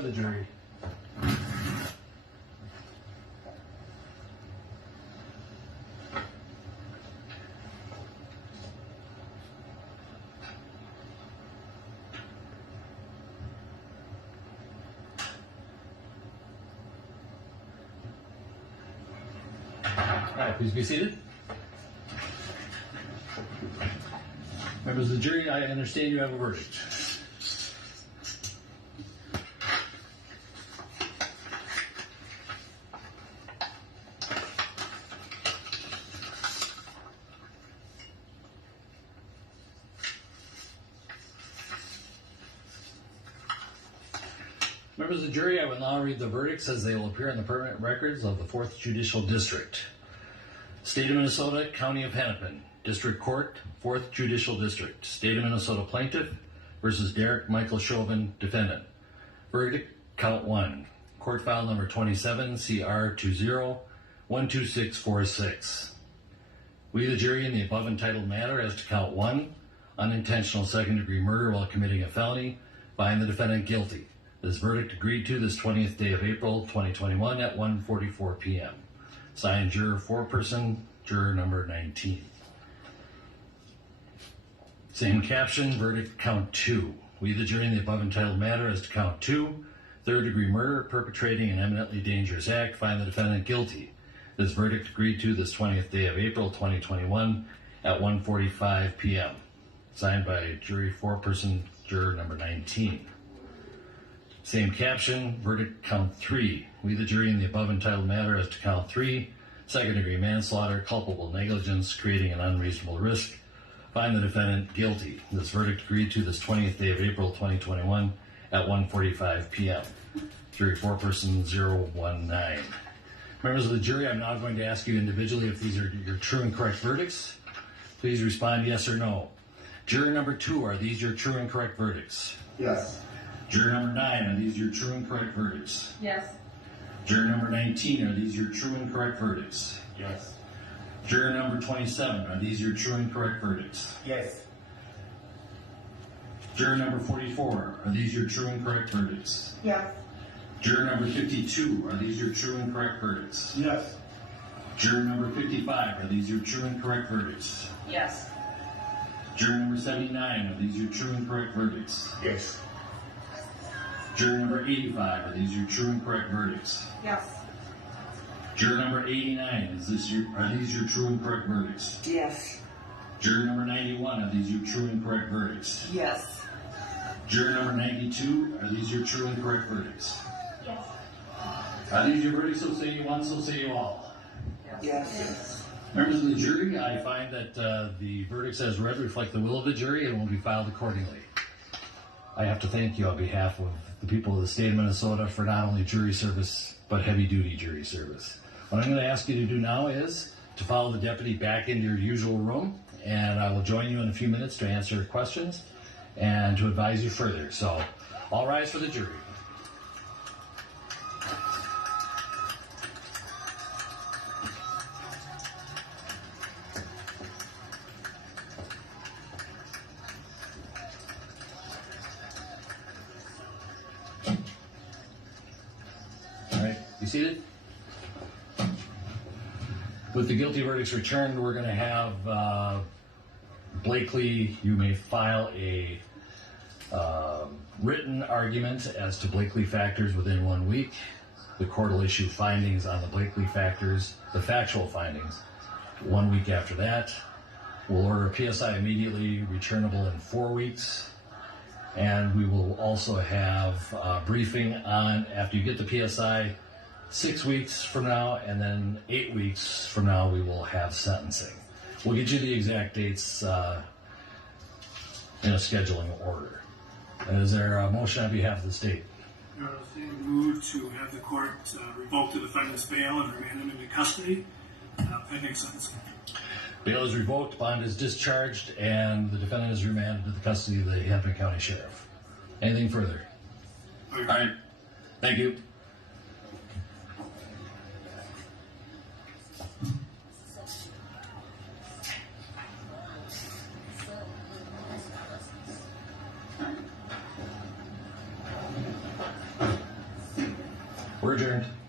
for the jury. All right, please be seated. Members of the jury, I understand you have a verdict. Members of the jury, I will now read the verdicts as they will appear in the permanent records of the 4th Judicial District. State of Minnesota, County of Hennepin, District Court, 4th Judicial District. State of Minnesota Plaintiff versus Derrick Michael Chauvin, Defendant. Verdict, Count 1. Court File Number 27, CR 20-12646. We, the jury, in the above entitled matter as to Count 1, unintentional second-degree murder while committing a felony, find the defendant guilty. This verdict agreed to this 20th day of April, 2021 at 1:44 p.m. Signed, Juror Foreperson, Juror Number 19. Same caption, verdict Count 2. We, the jury, in the above entitled matter as to Count 2, third-degree murder, perpetrating an eminently dangerous act, find the defendant guilty. This verdict agreed to this 20th day of April, 2021 at 1:45 p.m. Signed by Jury Foreperson, Juror Number 19. Same caption, verdict Count 3. We, the jury, in the above entitled matter as to Count 3, second-degree manslaughter, culpable negligence, creating an unreasonable risk, find the defendant guilty. This verdict agreed to this 20th day of April, 2021 at 1:45 p.m. Jury Foreperson 019. Members of the jury, I'm now going to ask you individually if these are your true and correct verdicts. Please respond yes or no. Juror number 2, are these your true and correct verdicts? Yes. Juror number 9, are these your true and correct verdicts? Yes. Juror number 19, are these your true and correct verdicts? Yes. Juror number 27, are these your true and correct verdicts? Yes. Juror number 44, are these your true and correct verdicts? Yes. Juror number 52, are these your true and correct verdicts? Yes. Juror number 55, are these your true and correct verdicts? Yes. Juror number 79, are these your true and correct verdicts? Yes. Juror number 85, are these your true and correct verdicts? Yes. Juror number 89, are these your true and correct verdicts? Yes. Juror number 91, are these your true and correct verdicts? Yes. Juror number 92, are these your true and correct verdicts? Yes. Are these your verdicts? So say you one, so say you all. Yes. Members of the jury, I find that the verdicts as read reflect the will of the jury and will be filed accordingly. I have to thank you on behalf of the people of the state of Minnesota for not only jury service, but heavy-duty jury service. What I'm going to ask you to do now is to follow the deputy back into your usual room, and I will join you in a few minutes to answer your questions and to advise you further. So, all rise for the jury. All right, you seated? With the guilty verdicts returned, we're going to have Blakely, you may file a written argument as to Blakely factors within 1 week. The court will issue findings on the Blakely factors, the factual findings, 1 week after that. We'll order a PSI immediately, returnable in 4 weeks. And we will also have a briefing on, after you get the PSI, 6 weeks from now, and then 8 weeks from now, we will have sentencing. We'll get you the exact dates in a scheduling order. Is there a motion on behalf of the state? Move to have the court revoke the defendant's bail and remand him into custody pending sentencing. Bail is revoked, bond is discharged, and the defendant is remanded to the custody of the Hennepin County Sheriff. Anything further? Okay. All right. Thank you. adjourned.